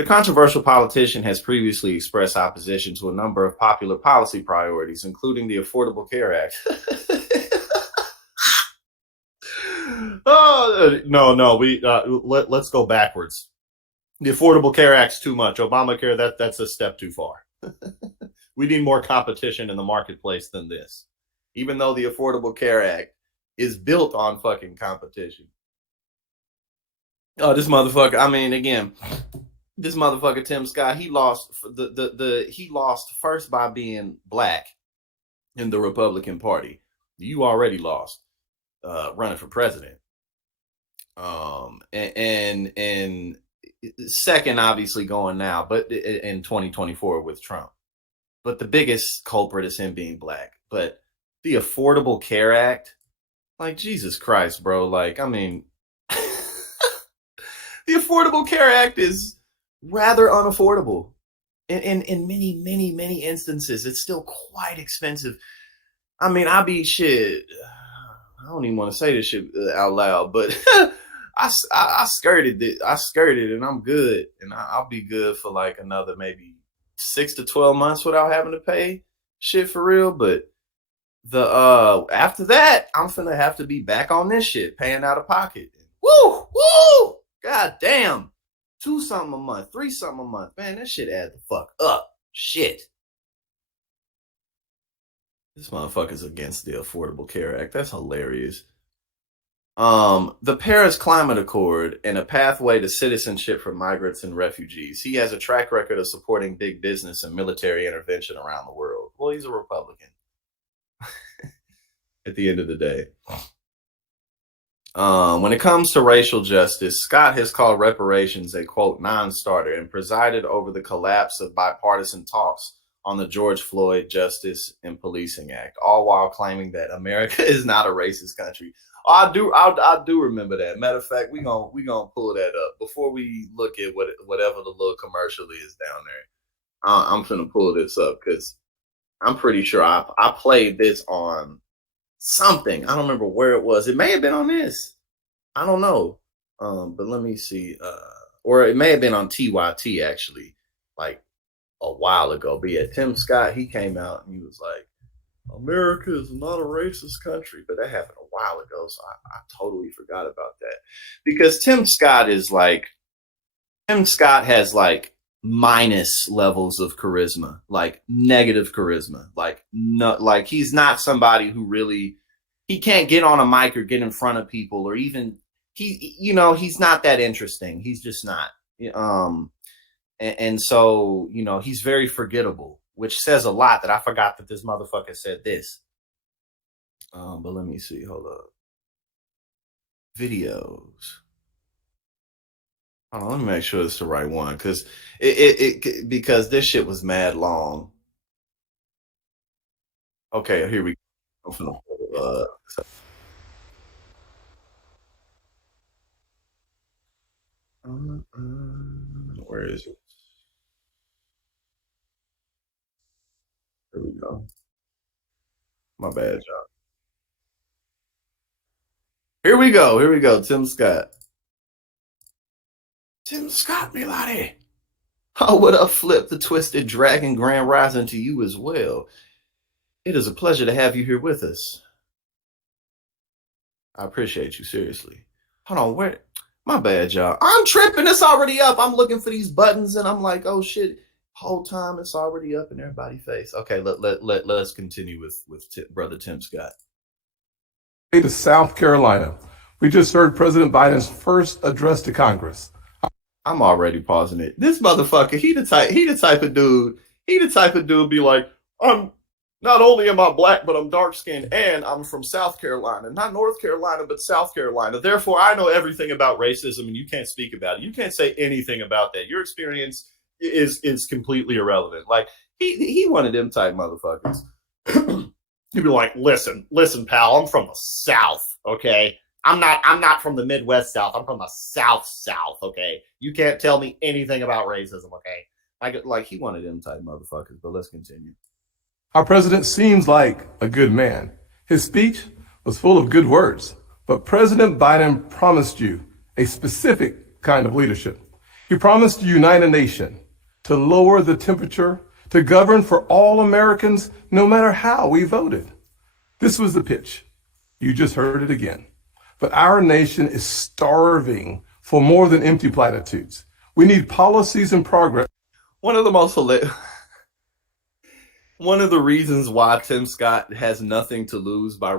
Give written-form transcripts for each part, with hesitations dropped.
The controversial politician has previously expressed opposition to a number of popular policy priorities, including the Affordable Care Act. Oh no, let's go backwards. The Affordable Care Act's too much. Obamacare, that's a step too far. We need more competition in the marketplace than this. Even though the Affordable Care Act is built on fucking competition. Oh, this motherfucker. I mean, again, this motherfucker Tim Scott, he lost he lost first by being black in the Republican Party. You already lost running for president. And second, obviously, going now, but in 2024 with Trump. But the biggest culprit is him being black. But the Affordable Care Act, like, Jesus Christ, bro. Like, I mean, the Affordable Care Act is rather unaffordable. In many instances, it's still quite expensive. I mean, I don't even want to say this shit out loud, but I skirted it. I skirted and I'm good. And I'll be good for like another maybe 6 to 12 months without having to pay shit for real. But after that, I'm finna have to be back on this shit, paying out of pocket. Woo! God damn. 2 something a month, 3 something a month. Man, that shit add the fuck up. Shit. This motherfucker's against the Affordable Care Act. That's hilarious. The Paris Climate Accord and a pathway to citizenship for migrants and refugees. He has a track record of supporting big business and military intervention around the world. Well, he's a Republican. At the end of the day. When it comes to racial justice, Scott has called reparations a, quote, non-starter and presided over the collapse of bipartisan talks on the George Floyd Justice and Policing Act, all while claiming that America is not a racist country. I do remember that. Matter of fact, we gonna pull that up before we look at whatever the little commercial is down there. I'm gonna pull this up because I'm pretty sure I played this on something. I don't remember where it was. It may have been on this. I don't know. But let me see. Or it may have been on TYT actually, like a while ago. But yeah, Tim Scott, he came out and he was like, America is not a racist country. But that happened a while ago, so I totally forgot about that. Because Tim Scott has like minus levels of charisma, like negative charisma, like he's not somebody who really, he can't get on a mic or get in front of people, or even he's not that interesting. He's just not. And so, he's very forgettable, which says a lot that I forgot that this motherfucker said this. But let me see. Hold up. Videos. Hold on, let me make sure it's the right one, because because this shit was mad long. Okay, here we go. Where is it? Here we go. My bad, y'all. Here we go. Tim Scott. Tim Scott, Milady. Oh, what up, Flip the Twisted Dragon, Grand Rising to you as well. It is a pleasure to have you here with us. I appreciate you, seriously. Hold on, where? My bad, y'all. I'm tripping. It's already up. I'm looking for these buttons, and I'm like, oh shit. Whole time it's already up in everybody's face. Okay, let's continue with Brother Tim Scott. To South Carolina, we just heard President Biden's first address to Congress. I'm already pausing it. This motherfucker, he the type of dude be like, I'm not only am I black, but I'm dark skinned, and I'm from South Carolina, not North Carolina, but South Carolina. Therefore, I know everything about racism, and you can't speak about it. You can't say anything about that. Your experience is completely irrelevant. Like he one of them type motherfuckers. He'd be like, listen, pal, I'm from the South, okay? I'm not from the Midwest South. I'm from the South, okay? You can't tell me anything about racism, okay? Like he one of them type motherfuckers, but let's continue. Our president seems like a good man. His speech was full of good words, but President Biden promised you a specific kind of leadership. He promised to unite a nation, to lower the temperature, to govern for all Americans, no matter how we voted. This was the pitch. You just heard it again. But our nation is starving for more than empty platitudes. We need policies and progress. One of the most one of the reasons why Tim Scott has nothing to lose by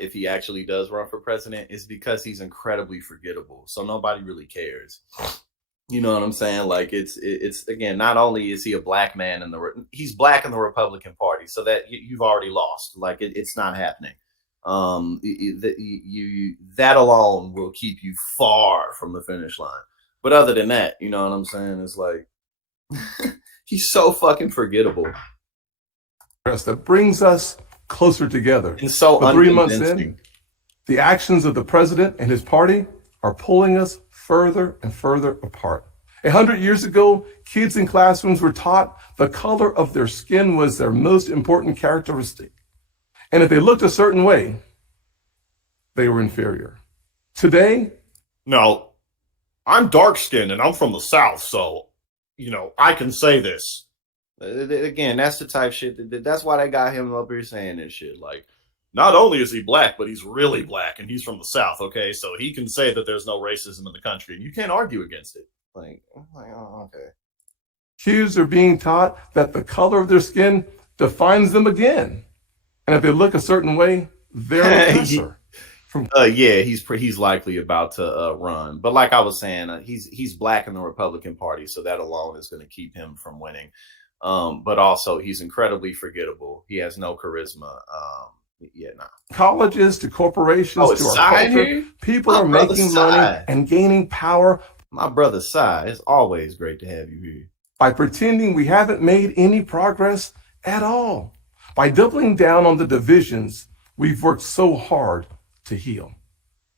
if he actually does run for president is because he's incredibly forgettable. So nobody really cares. You know what I'm saying? Like it's again, not only is he a black man he's black in the Republican Party, so that you've already lost. Like it's not happening. That alone will keep you far from the finish line. But other than that, you know what I'm saying? It's like he's so fucking forgettable that brings us closer together. and so But 3 months unconvincing. in, the actions of the president and his party are pulling us further and further apart. 100 years ago, kids in classrooms were taught the color of their skin was their most important characteristic. And if they looked a certain way, they were inferior. Today, Now, I'm dark skinned and I'm from the South, so, I can say this. Again, that's the type shit. That's why they got him up here saying this shit. Like, Not only is he black, but he's really black and he's from the South, okay? So he can say that there's no racism in the country and you can't argue against it. oh, okay. kids are being taught that the color of their skin defines them again. And if they look a certain way, they're an oppressor. Yeah, he's likely about to run. But like I was saying, he's black in the Republican Party, so that alone is going to keep him from winning. But also, he's incredibly forgettable. He has no charisma. Colleges to corporations to our culture, here? people My are brother making Cy. money and gaining power My brother Cy, it's always great to have you here. by pretending we haven't made any progress at all, by doubling down on the divisions we've worked so hard to heal.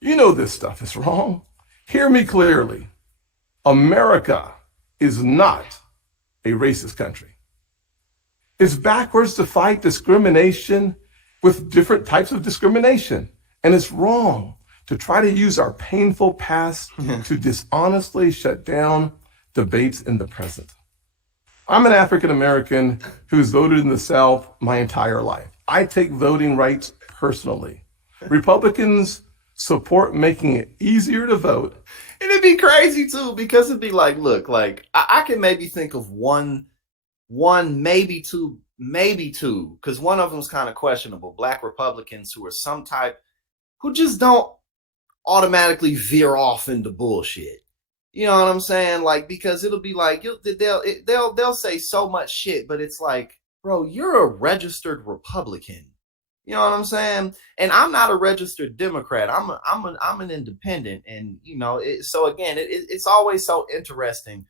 You know this stuff is wrong. Hear me clearly. America is not a racist country. It's backwards to fight discrimination with different types of discrimination. And it's wrong to try to use our painful past to dishonestly shut down debates in the present. I'm an African American who's voted in the South my entire life. I take voting rights personally. Republicans support making it easier to vote. And it'd be crazy too, because it'd be like, look, like I can maybe think of one, maybe two, because one of them's kind of questionable. Black Republicans who just don't automatically veer off into bullshit. You know what I'm saying? Like, because it'll be like they'll say so much shit, but it's like, bro, you're a registered Republican. You know what I'm saying? And I'm not a registered Democrat. I'm an independent, and so again, it's always so interesting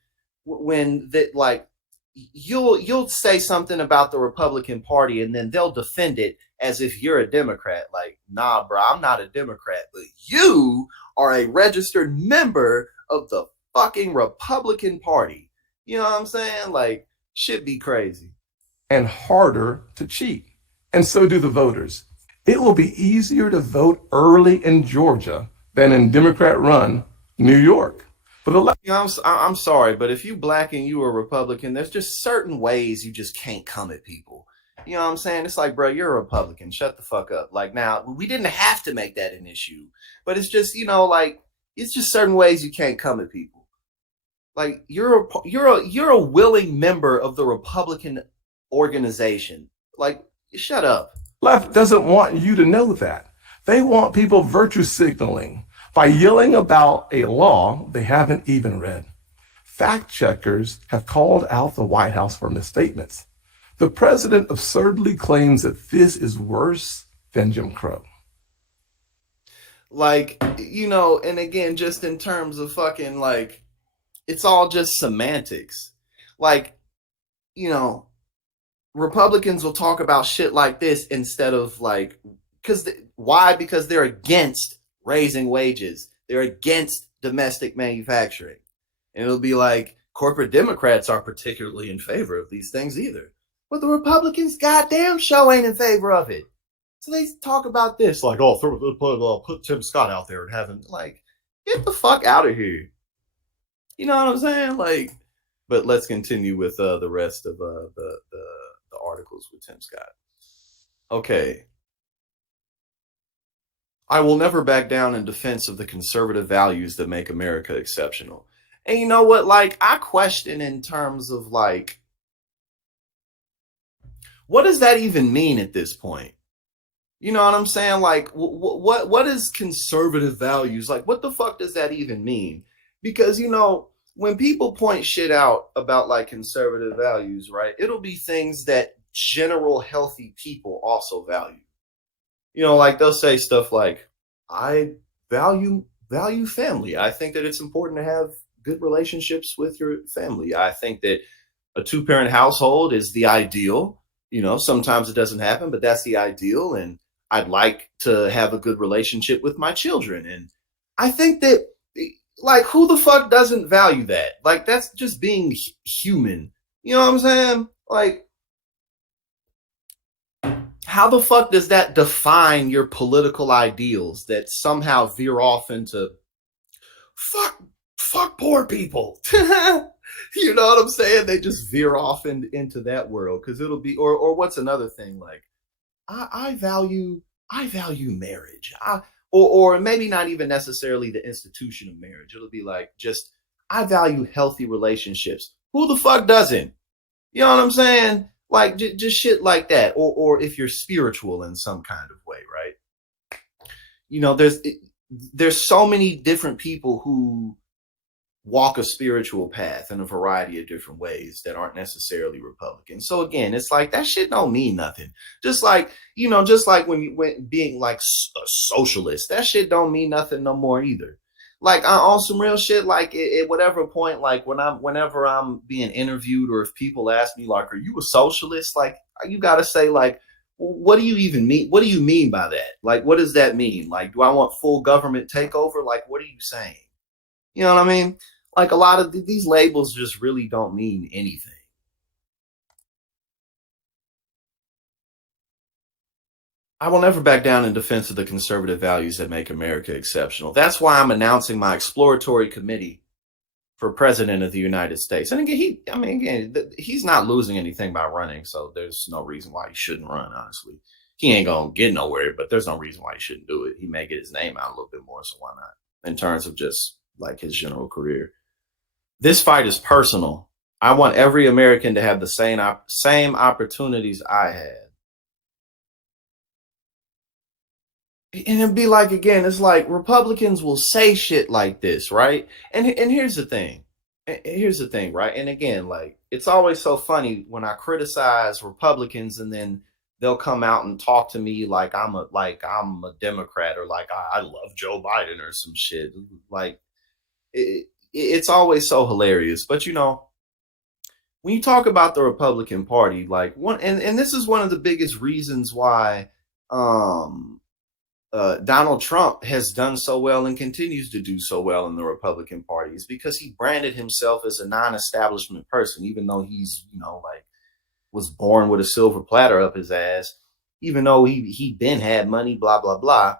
when that, like, you'll say something about the Republican Party and then they'll defend it as if you're a Democrat. Like, nah, bro, I'm not a Democrat, but you are a registered member of the fucking Republican Party. You know what I'm saying? Like, shit be crazy. And harder to cheat. And so do the voters. It will be easier to vote early in Georgia than in Democrat-run New York. But I'm sorry, but if you black and you a Republican, there's just certain ways you just can't come at people. You know what I'm saying? It's like, bro, you're a Republican. Shut the fuck up. Like, now, we didn't have to make that an issue, but it's just, like, it's just certain ways you can't come at people. Like, you're a willing member of the Republican organization. Like, shut up. left doesn't want you to know that. They want people virtue signaling by yelling about a law they haven't even read. Fact checkers have called out the White House for misstatements. The president absurdly claims that this is worse than Jim Crow. Like, and again, just in terms of fucking, like, it's all just semantics. Like, Republicans will talk about shit like this instead of, like, why? Because they're against raising wages. They're against domestic manufacturing. And it'll be like, corporate Democrats aren't particularly in favor of these things either. But the Republicans goddamn show ain't in favor of it. So they talk about this. It's like, oh, put Tim Scott out there and have him. Like, get the fuck out of here. You know what I'm saying? Like, but let's continue with the rest of the articles with Tim Scott. Okay. I will never back down in defense of the conservative values that make America exceptional. And you know what? Like, I question in terms of like, what does that even mean at this point? You know what I'm saying? Like, what is conservative values? Like, what the fuck does that even mean? Because when people point shit out about like conservative values, right? It'll be things that general healthy people also value. Like they'll say stuff like, I value family. I think that it's important to have good relationships with your family. I think that a two-parent household is the ideal. Sometimes it doesn't happen, but that's the ideal. And I'd like to have a good relationship with my children. And I think that, like, who the fuck doesn't value that? Like, that's just being human. You know what I'm saying? Like, how the fuck does that define your political ideals that somehow veer off into fuck poor people? You know what I'm saying? They just veer off into that world because it'll be or what's another thing like I value marriage. Or maybe not even necessarily the institution of marriage. It'll be like just I value healthy relationships. Who the fuck doesn't? You know what I'm saying? Like just shit like that. Or if you're spiritual in some kind of way, right? There's so many different people who walk a spiritual path in a variety of different ways that aren't necessarily Republican. So again, it's like that shit don't mean nothing. Just like when you went being like a socialist, that shit don't mean nothing no more either. Like on some real shit, like at whatever point, like whenever I'm being interviewed or if people ask me like, are you a socialist? Like you got to say like, what do you even mean? What do you mean by that? Like, what does that mean? Like, do I want full government takeover? Like, what are you saying? You know what I mean? Like a lot of these labels just really don't mean anything. I will never back down in defense of the conservative values that make America exceptional. That's why I'm announcing my exploratory committee for president of the United States. And again, he's not losing anything by running, so there's no reason why he shouldn't run, honestly. He ain't going to get nowhere, but there's no reason why he shouldn't do it. He may get his name out a little bit more, so why not? In terms of just like his general career. This fight is personal. I want every American to have the same opportunities I had. And it'd be like, again, it's like Republicans will say shit like this, right? And here's the thing. Right? And again, like, it's always so funny when I criticize Republicans and then they'll come out and talk to me like I'm a Democrat or like I love Joe Biden or some shit. Like, it's always so hilarious. But when you talk about the Republican Party, like and this is one of the biggest reasons why Donald Trump has done so well and continues to do so well in the Republican Party is because he branded himself as a non-establishment person, even though he's, like was born with a silver platter up his ass, even though he been had money, blah, blah, blah.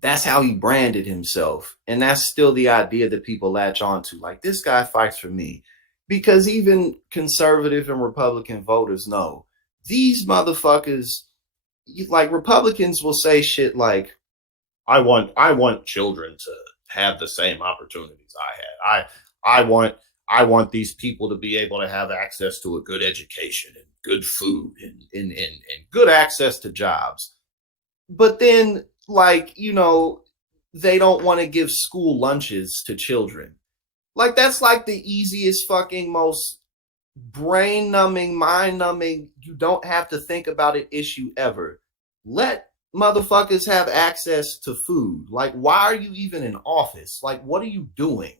That's how he branded himself. And that's still the idea that people latch on to. Like, this guy fights for me. Because even conservative and Republican voters know these motherfuckers, like Republicans will say shit like, I want children to have the same opportunities I had. I want these people to be able to have access to a good education and good food and good access to jobs. But then, like, they don't want to give school lunches to children. Like, that's like the easiest fucking most brain numbing, mind numbing, you don't have to think about it issue ever. Let motherfuckers have access to food. Like, why are you even in office? Like, what are you doing?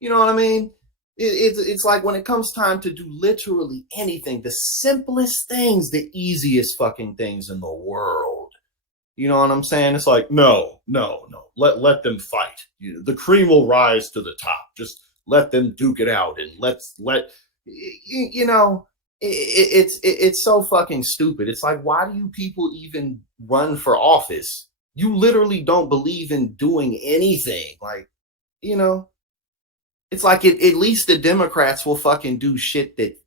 You know what I mean? It's like when it comes time to do literally anything, the simplest things, the easiest fucking things in the world. You know what I'm saying? It's like, no. Let them fight. The cream will rise to the top. Just let them duke it out and it's so fucking stupid. It's like, why do you people even run for office? You literally don't believe in doing anything. Like, It's like at least the Democrats will fucking do shit that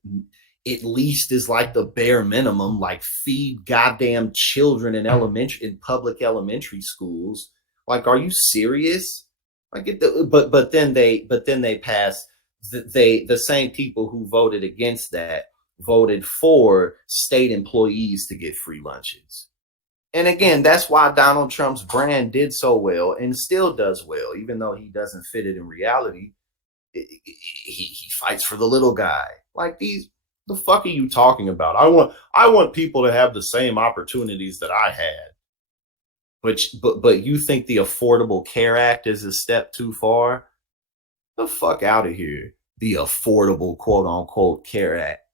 at least is like the bare minimum, like feed goddamn children in public elementary schools. Like, are you serious? Like, but then they pass. The same people who voted against that voted for state employees to get free lunches. And again, that's why Donald Trump's brand did so well and still does well, even though he doesn't fit it in reality. He fights for the little guy. Like, the fuck are you talking about? I want people to have the same opportunities that I had. But you think the Affordable Care Act is a step too far? The fuck out of here. The Affordable quote unquote Care Act.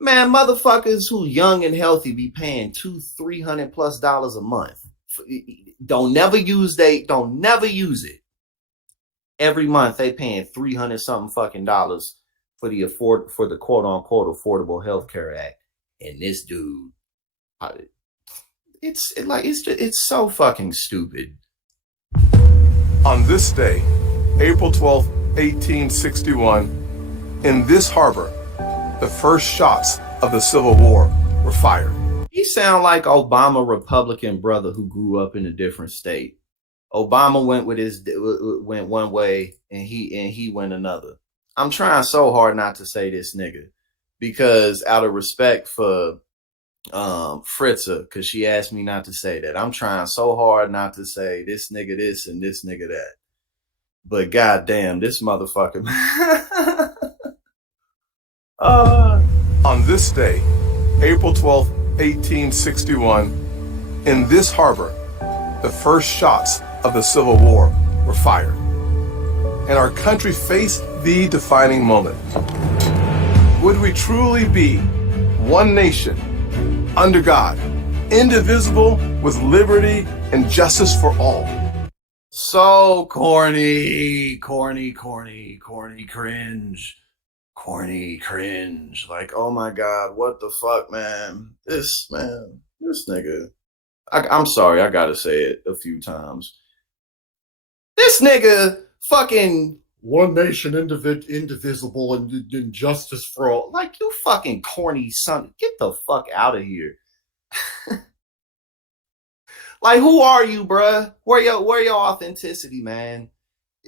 Man, motherfuckers who young and healthy be paying $200-$300+ a month. Don't never use it. Every month they paying $300 something fucking dollars for the quote unquote Affordable Health Care Act. And this dude, it's so fucking stupid. On this day, April 12th, 1861, in this harbor, the first shots of the Civil War were fired. He sound like Obama Republican brother who grew up in a different state. Obama went one way and he went another. I'm trying so hard not to say this nigga because out of respect for Fritza, because she asked me not to say that. I'm trying so hard not to say this nigga this and this nigga that. But goddamn, this motherfucker. On this day, April 12th, 1861, in this harbor, the first shots of the Civil War were fired. And our country faced the defining moment. Would we truly be one nation, under God, indivisible, with liberty and justice for all? So corny, cringe. Like, oh my God, what the fuck, man? This nigga. I'm sorry, I gotta say it a few times. This nigga fucking one nation, indivisible, and justice for all. Like, you fucking corny son. Get the fuck out of here. Like, who are you, bruh? Where your authenticity, man?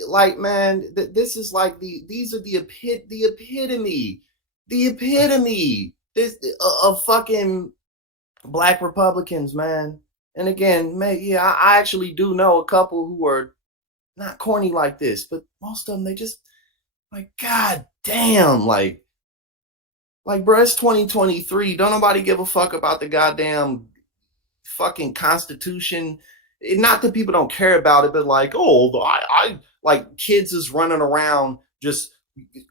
Like, man, this is like these are the epitome of fucking black Republicans, man. And again, man, yeah, I actually do know a couple who are not corny like this, but most of them, they just like, god damn, like, bro, it's 2023. Don't nobody give a fuck about the goddamn fucking Constitution. Not that people don't care about it, but like, oh, I like kids is running around just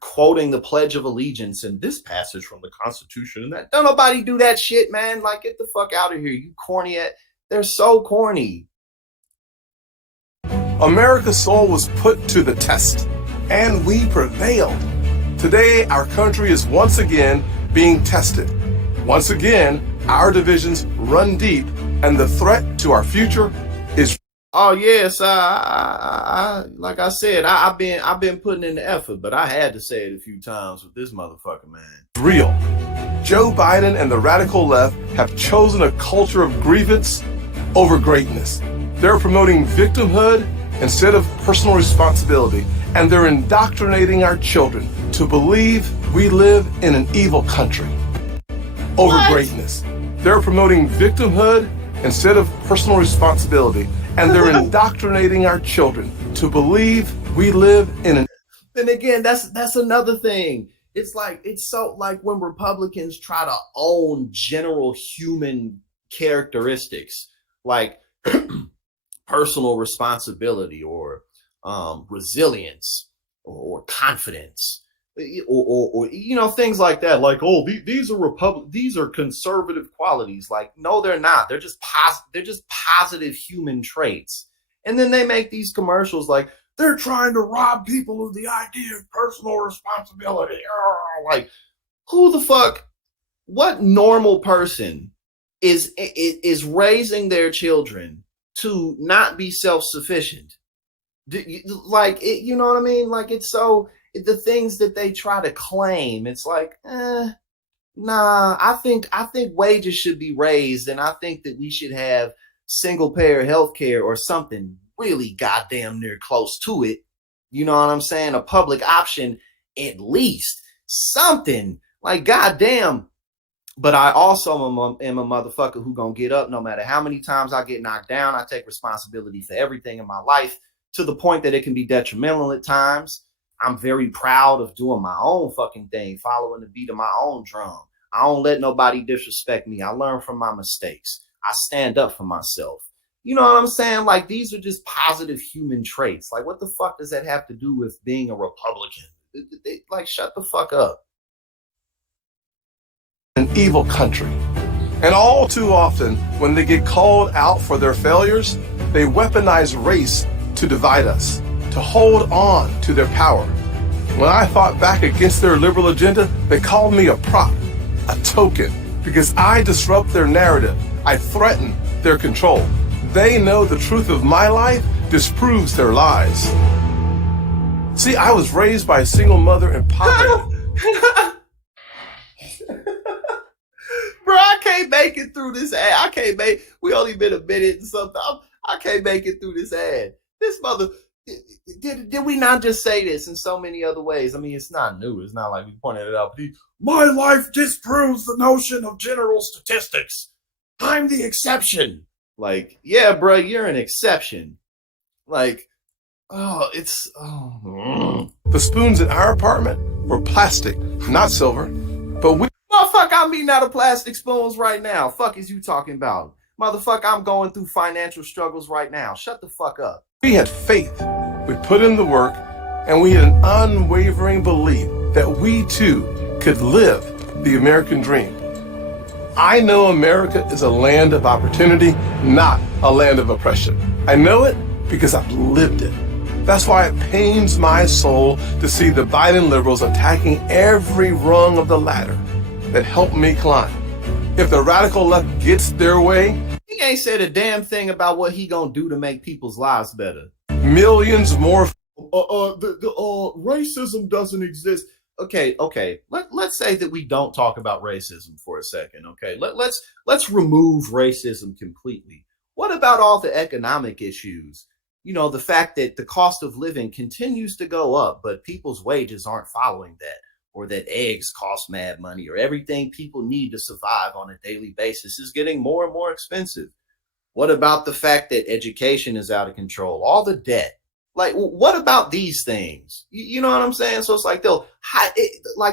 quoting the Pledge of Allegiance and this passage from the Constitution and that. Don't nobody do that shit, man. Like, get the fuck out of here, you corny. They're so corny. America's soul was put to the test, and we prevailed. Today, our country is once again being tested. Once again, our divisions run deep, and the threat to our future is. Oh yes, I like I said, I've been putting in the effort, but I had to say it a few times with this motherfucker, man. Real. Joe Biden and the radical left have chosen a culture of grievance over greatness. They're promoting victimhood instead of personal responsibility, and they're indoctrinating our children to believe we live in an evil country over greatness. They're promoting victimhood instead of personal responsibility, and they're indoctrinating our children to believe we live in an. Then again, that's another thing. It's like, it's so like when Republicans try to own general human characteristics, like personal responsibility or resilience or confidence or you know, things like that. Like, oh, these are conservative qualities. Like, no, they're not. They're just positive human traits. And then they make these commercials like they're trying to rob people of the idea of personal responsibility. Like, who the fuck? What normal person is raising their children to not be self-sufficient? Like it, you know what I mean? Like it's so the things that they try to claim, it's like, nah. I think wages should be raised, and I think that we should have single payer health care or something really goddamn near close to it. You know what I'm saying? A public option, at least something like goddamn. But I also am a motherfucker who gonna get up no matter how many times I get knocked down. I take responsibility for everything in my life to the point that it can be detrimental at times. I'm very proud of doing my own fucking thing, following the beat of my own drum. I don't let nobody disrespect me. I learn from my mistakes. I stand up for myself. You know what I'm saying? Like these are just positive human traits. Like what the fuck does that have to do with being a Republican? Like shut the fuck up. An evil country. And all too often, when they get called out for their failures, they weaponize race to divide us, to hold on to their power. When I fought back against their liberal agenda, they called me a prop, a token, because I disrupt their narrative. I threaten their control. They know the truth of my life disproves their lies. See, I was raised by a single mother in poverty. Bro, I can't make it through this ad. I can't make. We only been a minute and something. I can't make it through this ad. This mother. Did we not just say this in so many other ways? I mean, it's not new. It's not like we pointed it out. But my life disproves the notion of general statistics. I'm the exception. Like, yeah, bro, you're an exception. Like, oh, it's The spoons in our apartment were plastic, not silver, but we motherfucker, I'm eating out of plastic spoons right now. Fuck is you talking about? Motherfucker, I'm going through financial struggles right now. Shut the fuck up. had faith. We put in the work, and we had an unwavering belief that we too could live the American dream. I know America is a land of opportunity, not a land of oppression. I know it because I've lived it. That's why it pains my soul to see the Biden liberals attacking every rung of the ladder that helped me climb. If the radical left gets their way, He ain't said a damn thing about what he gonna do to make people's lives better. millions more Racism doesn't exist. Okay. Let's say that we don't talk about racism for a second. Okay, let's remove racism completely. What about all the economic issues? You know, the fact that the cost of living continues to go up, but people's wages aren't following that, or that eggs cost mad money, or everything people need to survive on a daily basis is getting more and more expensive. What about the fact that education is out of control? All the debt. Like, what about these things? You know what I'm saying? So it's like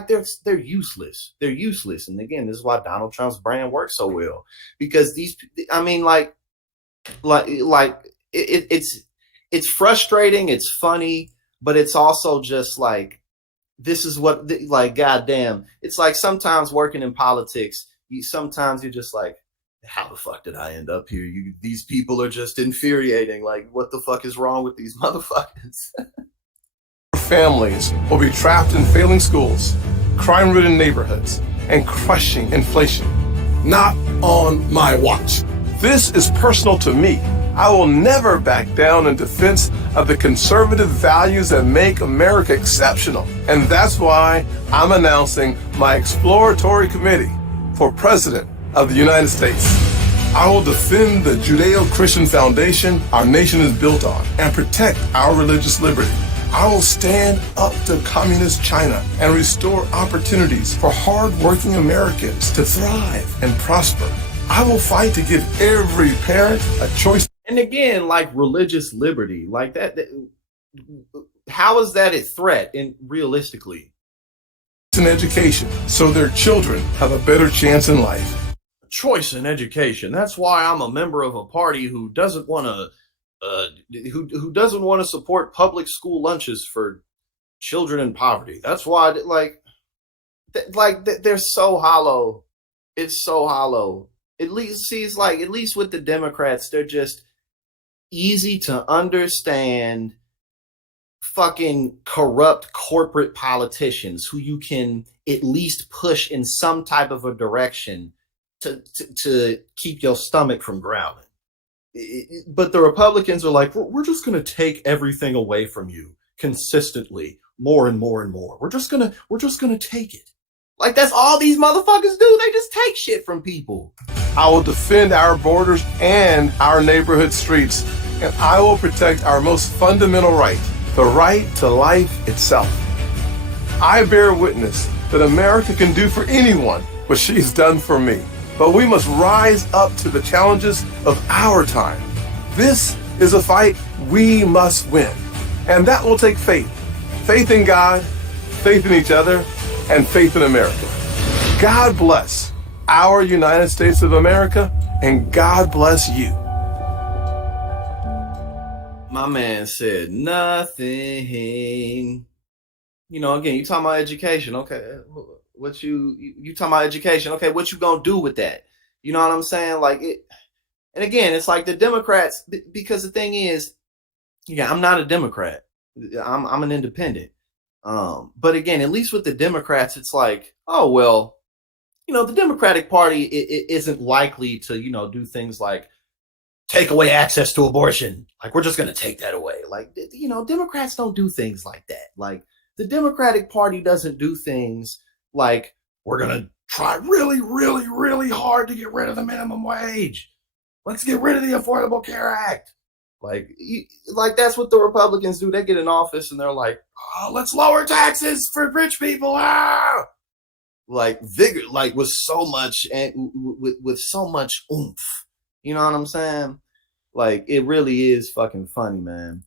they're useless. They're useless. And again, this is why Donald Trump's brand works so well, because these. I mean, it's frustrating. It's funny, but it's also just like this is what like goddamn. It's like sometimes working in politics, sometimes you're just like, how the fuck did I end up here? These people are just infuriating. Like, what the fuck is wrong with these motherfuckers? families will be trapped in failing schools, crime-ridden neighborhoods, and crushing inflation. Not on my watch. This is personal to me. I will never back down in defense of the conservative values that make America exceptional. And that's why I'm announcing my exploratory committee for President of the United States. I will defend the Judeo-Christian foundation our nation is built on and protect our religious liberty. I will stand up to communist China and restore opportunities for hardworking Americans to thrive and prosper. I will fight to give every parent a choice. And again, like religious liberty, like that how is that a threat in realistically? In education so their children have a better chance in life. Choice in education. That's why I'm a member of a party who doesn't want to who doesn't want to support public school lunches for children in poverty. That's why they're so hollow. It's so hollow. At least with the Democrats, they're just easy to understand fucking corrupt corporate politicians who you can at least push in some type of a direction to keep your stomach from growling. But the Republicans are like, we're just going to take everything away from you consistently, more and more and more. We're just gonna take it. Like that's all these motherfuckers do. They just take shit from people. I will defend our borders and our neighborhood streets, and I will protect our most fundamental right, the right to life itself. I bear witness that America can do for anyone what she's done for me, but we must rise up to the challenges of our time. This is a fight we must win, and that will take faith. Faith in God, faith in each other, and faith in America. God bless our United States of America, and God bless you. My man said nothing. You know, again, you talking about education. Okay, what you talking about education? Okay, what you gonna do with that? You know what I'm saying? Like it. And again, it's like the Democrats, because the thing is, yeah, I'm not a Democrat. I'm an independent. But again, at least with the Democrats, it's like, oh well, you know, the Democratic Party it isn't likely to, you know, do things like take away access to abortion. Like we're just gonna take that away. Like, you know, Democrats don't do things like that. Like the Democratic Party doesn't do things like we're gonna try really, really, really hard to get rid of the minimum wage. Let's get rid of the Affordable Care Act. Like that's what the Republicans do. They get in office and they're like, oh, let's lower taxes for rich people. Ah! Like vigor, like with so much and with so much oomph. You know what I'm saying? Like it really is fucking funny, man.